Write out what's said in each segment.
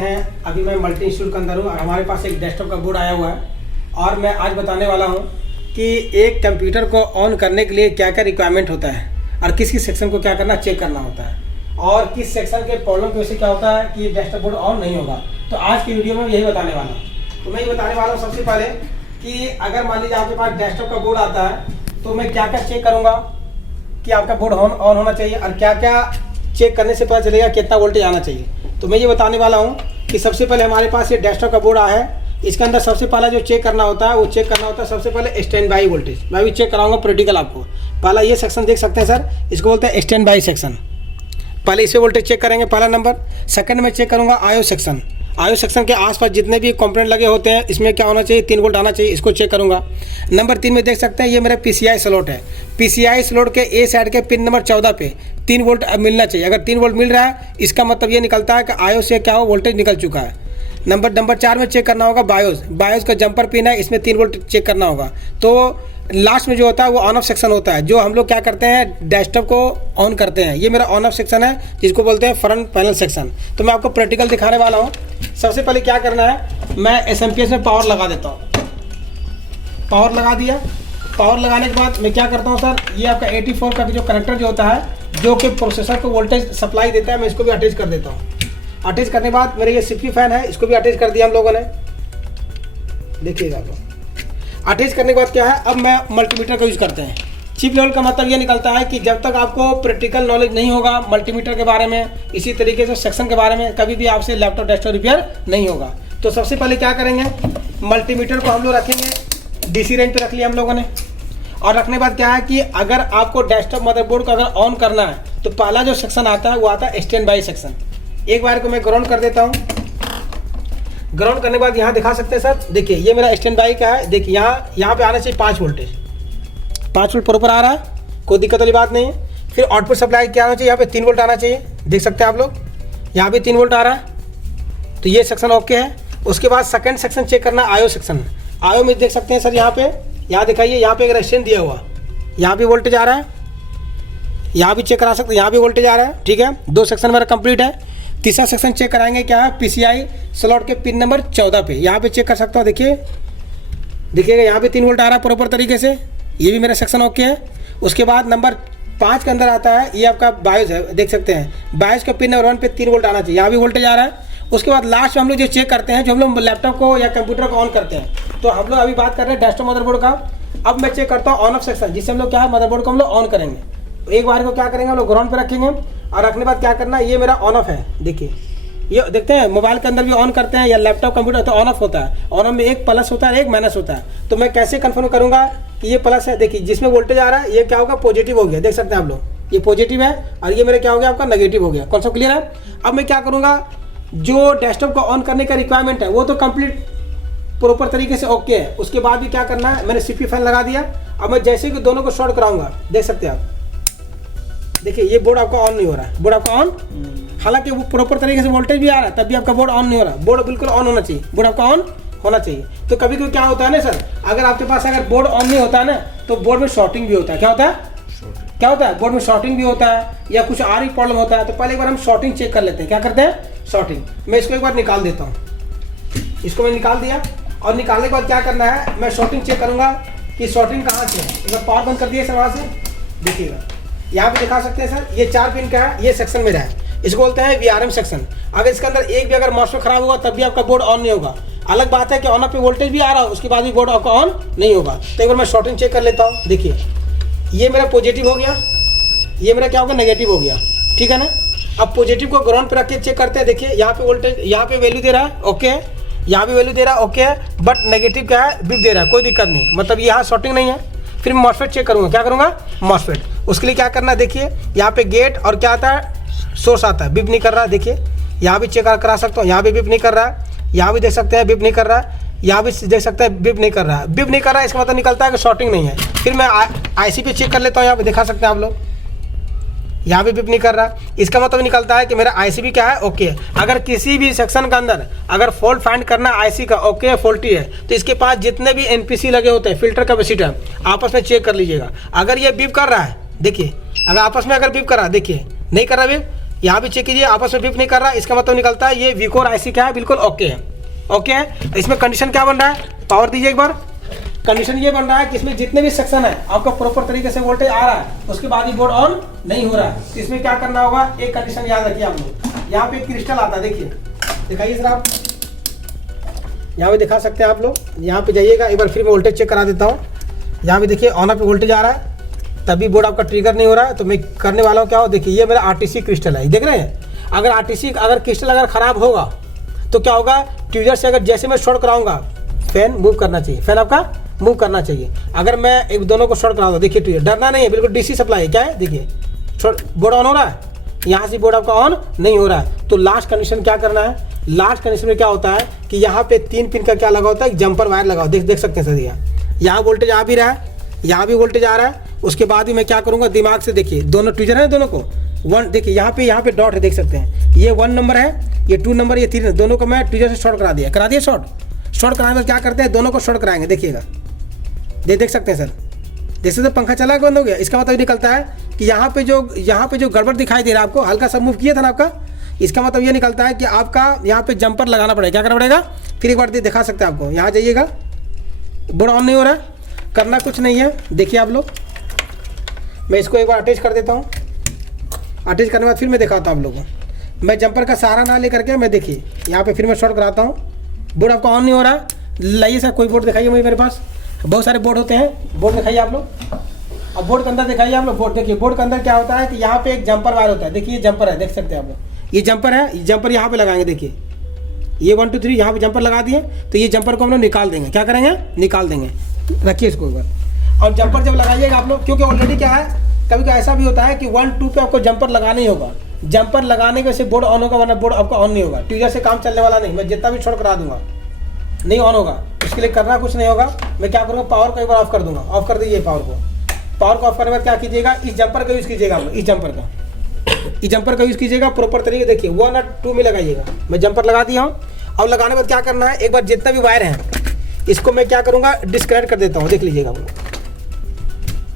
हैं, अभी मैं मल्टी इंस्टीट्यूट के अंदर हूँ और हमारे पास एक डेस्कटॉप का बोर्ड आया हुआ है और मैं आज बताने वाला हूँ कि एक कंप्यूटर को ऑन करने के लिए क्या क्या रिक्वायरमेंट होता है और किस किस सेक्शन को क्या करना चेक करना होता है और किस सेक्शन के प्रॉब्लम की वजह से क्या होता है कि डेस्कटॉप बोर्ड ऑन नहीं होगा। तो आज की वीडियो में यही बताने वाला हूँ। तो मैं ये बताने वाला हूँ सबसे पहले कि अगर मान लीजिए आपके पास डेस्कटॉप का बोर्ड आता है तो मैं क्या क्या चेक करूँगा कि आपका बोर्ड ऑन होना चाहिए और क्या क्या चेक करने से पता चलेगा कितना वोल्टेज आना चाहिए। तो मैं ये बताने वाला हूँ कि सबसे पहले हमारे पास ये डेस्कटॉप का बोर्ड आया है, इसके अंदर सबसे पहला जो चेक करना होता है वो चेक करना होता है सबसे पहले स्टैंड बाई वोल्टेज। मैं भी चेक कराऊंगा प्रैक्टिकल आपको। पहला ये सेक्शन देख सकते हैं सर, इसको बोलते हैं स्टैंड बाई सेक्शन। पहले इसे वोल्टेज चेक करेंगे पहला नंबर। सेकंड में चेक करूंगा आयो सेक्शन। आयो सेक्शन के आसपास जितने भी कंपोनेंट लगे होते हैं इसमें क्या होना चाहिए, 3 वोल्ट आना चाहिए, इसको चेक करूंगा। नंबर 3 में देख सकते हैं ये मेरा PCI स्लॉट है। PCI स्लॉट के ए साइड के पिन नंबर 14 पे 3 वोल्ट मिलना चाहिए। अगर 3 वोल्ट मिल रहा है इसका मतलब ये निकलता है कि आयो से क्या हो वोल्टेज निकल चुका है। नंबर 4 में चेक करना होगा बायोस का जंपर पिन है, इसमें 3 वोल्ट चेक करना होगा। तो लास्ट में जो होता है वो ऑन ऑफ सेक्शन होता है, जो हम लोग क्या करते हैं डेस्कटॉप को ऑन करते हैं। ये मेरा ऑन ऑफ सेक्शन है जिसको बोलते हैं फ्रंट पैनल सेक्शन। तो मैं आपको प्रैक्टिकल दिखाने वाला हूँ। सबसे पहले क्या करना है, मैं SMPS में पावर लगा देता हूँ। पावर लगा दिया। पावर लगाने के बाद मैं क्या करता हूँ सर, ये आपका 84 का जो कनेक्टर जो होता है जो कि प्रोसेसर को वोल्टेज सप्लाई देता है, मैं इसको भी अटैच कर देता हूँ। अटैच करने के बाद मेरे ये CPU फैन है, इसको भी अटैच कर दिया हम लोगों ने, देखिएगा आप लोग। अटैच करने के बाद क्या है, अब मैं मल्टीमीटर का यूज़ करते हैं। चिप लेवल का मतलब ये निकलता है कि जब तक आपको प्रैक्टिकल नॉलेज नहीं होगा मल्टीमीटर के बारे में, इसी तरीके से सेक्शन के बारे में, कभी भी आपसे लैपटॉप डेस्कटॉप रिपेयर नहीं होगा। तो सबसे पहले क्या करेंगे, मल्टीमीटर को हम लोग रखेंगे DC रेंज पे रख लिया हम लोगों ने। और रखने के बाद क्या है कि अगर आपको डेस्कटॉप मदरबोर्ड को अगर ऑन करना है तो पहला जो सेक्शन आता है वो आता है स्टैंड बाई सेक्शन। एक बार को मैं ग्राउंड कर देता हूँ। ग्राउंड करने के बाद यहाँ दिखा सकते हैं सर, देखिए ये मेरा स्टैंड बाई का है। देखिए यहाँ पे आना चाहिए 5 वोल्टेज, 5 वोल्ट प्रॉपर आ रहा है, कोई दिक्कत वाली बात नहीं है। फिर आउटपुट सप्लाई क्या आना चाहिए, यहाँ पे 3 वोल्ट आना चाहिए, देख सकते हैं आप लोग, यहाँ भी 3 वोल्ट आ रहा है। तो ये सेक्शन ओके है। उसके बाद सेकंड सेक्शन चेक करना आयो सेक्शन। आयो में देख सकते हैं सर, यहाँ दिखाइए, यहाँ पे एक रेजिस्टेंस दिया हुआ, यहाँ भी वोल्टेज आ रहा है, यहाँ भी चेक करा सकते हैं, यहाँ भी वोल्टेज आ रहा है। ठीक है, 2 सेक्शन मेरा कंप्लीट है। तीसरा सेक्शन चेक कराएंगे क्या है, PCI स्लॉट के पिन नंबर 14 पे, यहाँ पे चेक कर सकता हूँ। देखिएगा यहाँ पे 3 वोल्ट आ रहा है प्रॉपर तरीके से, ये भी मेरा सेक्शन ओके है। उसके बाद नंबर 5 के अंदर आता है, ये आपका बायोस है, देख सकते हैं बायोस का पिन नंबर 1 पे 3 वोल्ट आना चाहिए, यहाँ भी वोल्टेज आ रहा है। उसके बाद लास्ट में हम लोग जो चेक करते हैं, जो हम लोग लैपटॉप को या कंप्यूटर को ऑन करते हैं, तो हम लोग अभी बात कर रहे हैं डेस्कटॉप मदरबोर्ड का। अब मैं चेक करता हूँ ऑन ऑफ सेक्शन, जिससे हम लोग क्या है मदरबोर्ड को हम लोग ऑन करेंगे। एक बार को क्या करेंगे हम लोग ग्राउंड पे रखेंगे और रखने के बाद क्या करना है, ये मेरा ऑन ऑफ है। देखिए ये देखते हैं मोबाइल के अंदर भी ऑन करते हैं या लैपटॉप कंप्यूटर तो ऑन ऑफ होता है। ऑन ऑफ में एक प्लस होता है एक माइनस होता है। तो मैं कैसे कंफर्म करूंगा कि ये प्लस है, देखिए जिसमें वोल्टेज आ रहा है ये क्या होगा पॉजिटिव हो गया, देख सकते हैं आप लोग, ये पॉजिटिव है और ये मेरा क्या हो गया आपका नेगेटिव हो गया। कॉन्सेप्ट क्लियर है। अब मैं क्या करूँगा, जो डेस्कटॉप को ऑन करने का रिक्वायरमेंट है वो तो कंप्लीट प्रॉपर तरीके से ओके है। उसके बाद भी क्या करना है, मैंने CPU फैन लगा दिया। अब मैं जैसे कि दोनों को शॉर्ट कराऊंगा, देख सकते हैं आप, देखिए ये बोर्ड आपका ऑन नहीं हो रहा है, बोर्ड आपका ऑन, हालांकि वो प्रॉपर तरीके से वोल्टेज भी आ रहा है तब भी आपका बोर्ड ऑन नहीं हो रहा। बोर्ड बिल्कुल ऑन होना चाहिए, बोर्ड आपका ऑन होना चाहिए। तो कभी कभी क्या होता है ना सर, अगर आपके पास अगर बोर्ड ऑन नहीं होता है ना तो बोर्ड में शॉर्टिंग भी होता है। क्या होता है, क्या होता है, बोर्ड में शॉर्टिंग भी होता है या कुछ और ही प्रॉब्लम होता है। तो पहले एक बार हम शॉर्टिंग चेक कर लेते हैं। क्या करते हैं, शॉर्टिंग। मैं इसको एक बार निकाल देता हूँ, इसको मैं निकाल दिया और निकालने के बाद क्या करना है, मैं शॉर्टिंग चेक करूँगा कि शॉर्टिंग कहाँ से है। एक बार पावर बंद कर दिया सर, वहाँ से देखिएगा यहाँ पे दिखा सकते हैं सर, ये 4 पिन का है, ये सेक्शन मेरा है, इसको बोलते हैं VRM सेक्शन। अगर इसके अंदर एक भी अगर मॉस्फेट खराब होगा तब भी आपका बोर्ड ऑन नहीं होगा। अलग बात है कि ऑन ऑफ पे वोल्टेज भी आ रहा हो उसके बाद भी बोर्ड आपका ऑन नहीं होगा। तो एक बार मैं शॉर्टिंग चेक कर लेता हूँ। देखिए ये मेरा पॉजिटिव हो गया, ये मेरा क्या होगा नेगेटिव हो गया, ठीक है ना। अब पॉजिटिव को ग्राउंड पे रख के चेक करते हैं। देखिए यहाँ पे वोल्टेज, यहाँ पे वैल्यू दे रहा है ओके है, यहाँ भी वैल्यू दे रहा है ओके है, बट नेगेटिव क्या है बिप दे रहा है, कोई दिक्कत नहीं, मतलब यहाँ शॉर्टिंग नहीं है। फिर मैं मॉस्फेट चेक करूँगा, क्या करूँगा मॉस्फेट। उसके लिए क्या करना है, देखिए यहाँ पे गेट और क्या आता है सोर्स आता है, बिप नहीं कर रहा है। देखिए यहाँ भी चेक करा सकता हूँ, यहाँ भी बिप नहीं कर रहा है, यहाँ भी देख सकते हैं बिप नहीं कर रहा है, यहाँ भी देख सकते हैं बिप नहीं कर रहा है। बिप नहीं कर रहा है इसका मतलब निकलता है कि शॉर्टिंग नहीं है। फिर मैं IC पे चेक कर लेता हूँ, यहाँ पे दिखा सकते हैं आप लोग, यहाँ भी बिप नहीं कर रहा, इसका मतलब निकलता है कि मेरा IC भी क्या है ओके है। अगर किसी भी सेक्शन के अंदर अगर फॉल्ट फाइंड करना IC का ओके है फॉल्टी है तो इसके पास जितने भी NPC लगे होते हैं फिल्टर कैपेसिटर आपस में चेक कर लीजिएगा। अगर ये बिप कर रहा है, देखिए अगर आपस में अगर बिप कर रहा है, देखिए नहीं कर रहा बिप, यहाँ भी चेक कीजिए, आपस में बिप नहीं कर रहा, इसका मतलब निकलता है ये वीकोर आईसी क्या है, बिल्कुल ओके है। ओके है, इसमें कंडीशन क्या बन रहा है, पावर दीजिए एक बार। कंडीशन ये बन रहा है कि इसमें जितने भी सेक्शन है आपका प्रॉपर तरीके से वोल्टेज आ रहा है, उसके बाद ही बोर्ड ऑन नहीं हो रहा है। तो इसमें क्या करना होगा, एक कंडीशन याद रखिए आप लोग। यहाँ पे एक क्रिस्टल आता है, देखिए दिखाइए सर आप, यहाँ पे दिखा सकते हैं आप लोग। यहाँ पे जाइएगा, एक बार फिर मैं वोल्टेज चेक करा देता हूँ। यहाँ पे देखिए ऑन पे वोल्टेज आ रहा है, तभी बोर्ड आपका ट्रिगर नहीं हो रहा है। तो मैं करने वाला हूँ क्या हो, देखिए ये मेरा आरटीसी क्रिस्टल है, देख रहे हैं। अगर आरटीसी अगर क्रिस्टल अगर खराब होगा तो क्या होगा, ट्यूजर से अगर जैसे मैं शॉर्ट कराऊंगा, फैन मूव करना चाहिए, फैन आपका मूव करना चाहिए। अगर मैं एक दोनों को शॉर्ट कराऊंगा, देखिए ट्यूजर डरना नहीं है, बिल्कुल डीसी सप्लाई है, क्या है देखिए बोर्ड ऑन हो रहा है, यहाँ से बोर्ड आपका ऑन नहीं हो रहा है। तो लास्ट कंडीशन क्या करना है, लास्ट कंडीशन में क्या होता है कि यहाँ पे 3 पिन का क्या लगा होता है, जंपर वायर लगा, देख सकते हैं सर। यहाँ वोल्टेज आ भी रहा है, यहाँ भी वोल्टेज आ रहा है। उसके बाद ही मैं क्या करूँगा, दिमाग से देखिए दोनों ट्यूजर है, दोनों को वन, देखिए यहाँ पे डॉट है, देख सकते हैं। ये 1 नंबर है, ये 2 नंबर, ये 3, दोनों को मैं ट्यूजर से शॉर्ट करा दिया शॉर्ट कराने में क्या करते हैं, दोनों को शॉर्ट कराएंगे, देखिएगा देख सकते हैं सर। देख सकते पंखा चला बंद हो गया, इसका मतलब निकलता है कि यहाँ पे जो गड़बड़ दिखाई दे रहा है आपको, हल्का सा मूव किया था ना आपका, इसका मतलब ये निकलता है कि आपका यहाँ पे जंपर लगाना पड़ेगा। क्या करना पड़ेगा, फिर एक बार दिखा सकते हैं आपको। यहाँ जाइएगा, बोर्ड ऑन नहीं हो रहा है, करना कुछ नहीं है, देखिए आप लोग। मैं इसको एक बार अटैच कर देता हूँ, अटैच करने के बाद फिर मैं दिखाता हूँ आप लोगों को। मैं जंपर का सहारा ना लेकर के मैं देखिए यहाँ पे फिर मैं शॉर्ट कराता हूँ, बोर्ड आपका ऑन नहीं हो रहा है। लाइए सर कोई बोर्ड दिखाइए मुझे, मेरे पास बहुत सारे बोर्ड होते हैं, बोर्ड दिखाइए आप लोग। अब बोर्ड के अंदर दिखाइए आप लोग, बोर्ड देखिए, बोर्ड के अंदर क्या होता है कि यहाँ पे एक जंपर वायर होता है, देखिए ये जंपर है, देख सकते हैं आप लोग, ये जंपर है, जंपर यहाँ पे लगाएंगे, देखिए ये 1 2 3 यहाँ पे जंपर लगा दिए। तो ये जंपर को हम लोग निकाल देंगे, क्या करेंगे, निकाल देंगे। रखिए इसको एक बार। और जंपर जब लगाइएगा आप लोग, क्योंकि ऑलरेडी क्या है, कभी कभी ऐसा भी होता है कि 1 2 पे आपको जंपर लगाना ही होगा। जंपर लगाने के से बोर्ड ऑन होगा, वरना बोर्ड आपका ऑन नहीं होगा। ट्यूजर से काम चलने वाला नहीं, मैं जितना भी शॉर्ट करा दूंगा नहीं ऑन होगा। इसके लिए करना कुछ नहीं होगा, मैं क्या करूँगा, पावर को एक बार ऑफ कर दूंगा। ऑफ कर दीजिए पावर को ऑफ करने के बाद क्या कीजिएगा, इस जंपर का यूज़ कीजिएगा आप लोग, इस जंपर का यूज़ कीजिएगा प्रॉपर तरीके। देखिए 1 और 2 में लगाइएगा, मैं जंपर लगा दिया हूँ। और लगाने के बाद क्या करना है, एक बार जितना भी वायर है इसको मैं क्या करूँगा, डिस्कनेक्ट कर देता हूँ, देख लीजिएगा।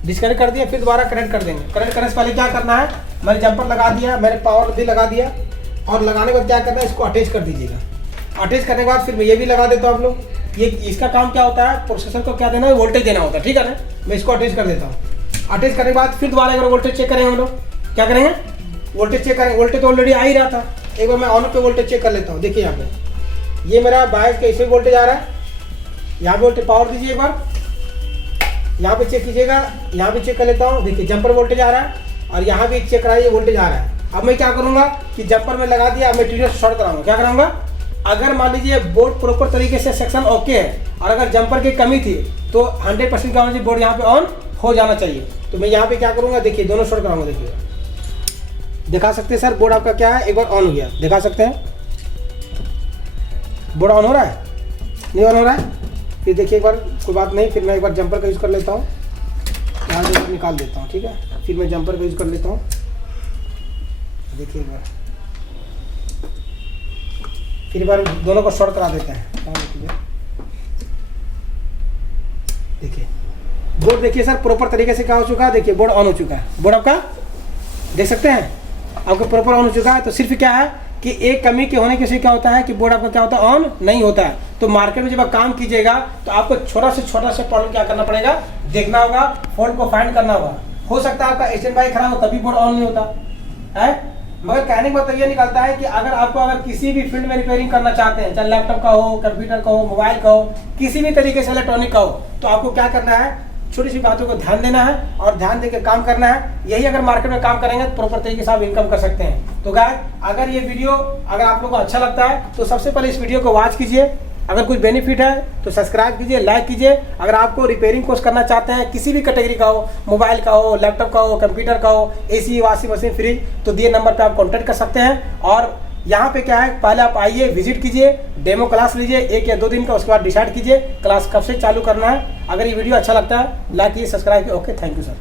डिस्कनेक्ट कर दिया, फिर दोबारा कनेक्ट कर देंगे। कनेक्ट करने से पहले क्या करना है, मैंने जंपर लगा दिया, मैंने पावर भी लगा दिया। और लगाने के बाद क्या करना है, इसको अटैच कर दीजिएगा। अटैच करने के बाद फिर मैं ये भी लगा देता हूँ आप लोग। ये इसका काम क्या होता है, प्रोसेसर को क्या देना है, वोल्टेज देना होता है, ठीक है ना। मैं इसको अटैच कर देता हूँ। अटैच करने के बाद फिर दोबारा अगर वोल्टेज चेक करेंगे हम लोग, क्या करेंगे, वोल्टेज चेक करेंगे। वोल्टेज तो ऑलरेडी आ ही रहा था, एक बार मैं ऑन पे वोल्टेज चेक कर लेता हूँ। देखिए यहाँ पे ये मेरा बायस का इसमें वोल्टेज आ रहा है, यहाँ पे वोल्टेज पावर दीजिए एक बार, यहाँ पे चेक कीजिएगा, यहाँ भी चेक कर लेता हूँ। देखिए जंपर वोल्टेज आ रहा है और यहाँ भी चेक कराइए वोल्टेज आ रहा है। अब मैं क्या करूँगा कि जंपर में लगा दिया, अब मैं ट्यूजर शॉर्ट कराऊंगा। क्या कराऊंगा, अगर मान लीजिए बोर्ड प्रॉपर तरीके से सेक्शन ओके है और अगर जंपर की कमी थी तो 100% क्या होना चाहिए, बोर्ड यहाँ पे ऑन हो जाना चाहिए। तो मैं यहाँ पे क्या करूँगा, देखिए दोनों शॉर्ट कराऊंगा। देखिए दिखा सकते हैं सर, बोर्ड आपका क्या है, एक बार ऑन हो गया, दिखा सकते हैं। बोर्ड ऑन हो रहा है, नहीं ऑन हो रहा है, फिर देखिए एक बार, कोई बात नहीं, फिर मैं एक बार जंपर का यूज़ कर लेता हूँ, यहाँ से निकाल देता हूँ, ठीक है। फिर मैं जंपर का यूज़ कर लेता हूँ, देखिए एक बार, फिर एक बार दोनों को शॉर्ट करा देते हैं। देखिए बोर्ड, देखिए सर प्रॉपर तरीके से क्या हो चुका है, देखिए बोर्ड ऑन हो चुका है। बोर्ड आपका देख सकते हैं, आपका प्रॉपर ऑन हो चुका है। तो सिर्फ क्या है कि एक कमी के होने के से क्या होता है कि बोर्ड आपका क्या होता है, ऑन नहीं होता है। तो मार्केट में जब आप काम कीजिएगा तो आपको छोटा से प्रॉब्लम क्या करना पड़ेगा, देखना होगा, फॉल्ट को फाइंड करना होगा। हो सकता है आपका स्टैंड बाई खराब हो तभी बोर्ड ऑन नहीं होता है। मगर कहने का मतलब ये निकलता है कि अगर किसी भी फील्ड में रिपेयरिंग करना चाहते हैं, चाहे लैपटॉप का हो, कंप्यूटर का हो, मोबाइल का हो, किसी भी तरीके से इलेक्ट्रॉनिक का हो, तो आपको क्या करना है, छोटी सी बातों को ध्यान देना है और ध्यान देकर काम करना है। यही अगर मार्केट में काम करेंगे तो प्रॉपर तरीके से आप इनकम कर सकते हैं। तो गाइस, अगर ये वीडियो अगर आप लोगों को अच्छा लगता है तो सबसे पहले इस वीडियो को वॉच कीजिए। अगर कुछ बेनिफिट है तो सब्सक्राइब कीजिए, लाइक कीजिए। अगर आपको रिपेयरिंग कोर्स करना चाहते हैं, किसी भी कैटेगरी का हो, मोबाइल का हो, लैपटॉप का हो, कंप्यूटर का हो, एसी, वॉशिंग मशीन, फ्रिज, तो दिए नंबर पे आप कॉन्टैक्ट कर सकते हैं। और यहाँ पे क्या है, पहले आप आइए, विजिट कीजिए, डेमो क्लास लीजिए 1 या 2 दिन का, उसके बाद डिसाइड कीजिए क्लास कब से चालू करना है। अगर ये वीडियो अच्छा लगता है लाइक कीजिए, सब्सक्राइब कीजिए। Okay, thank you sir.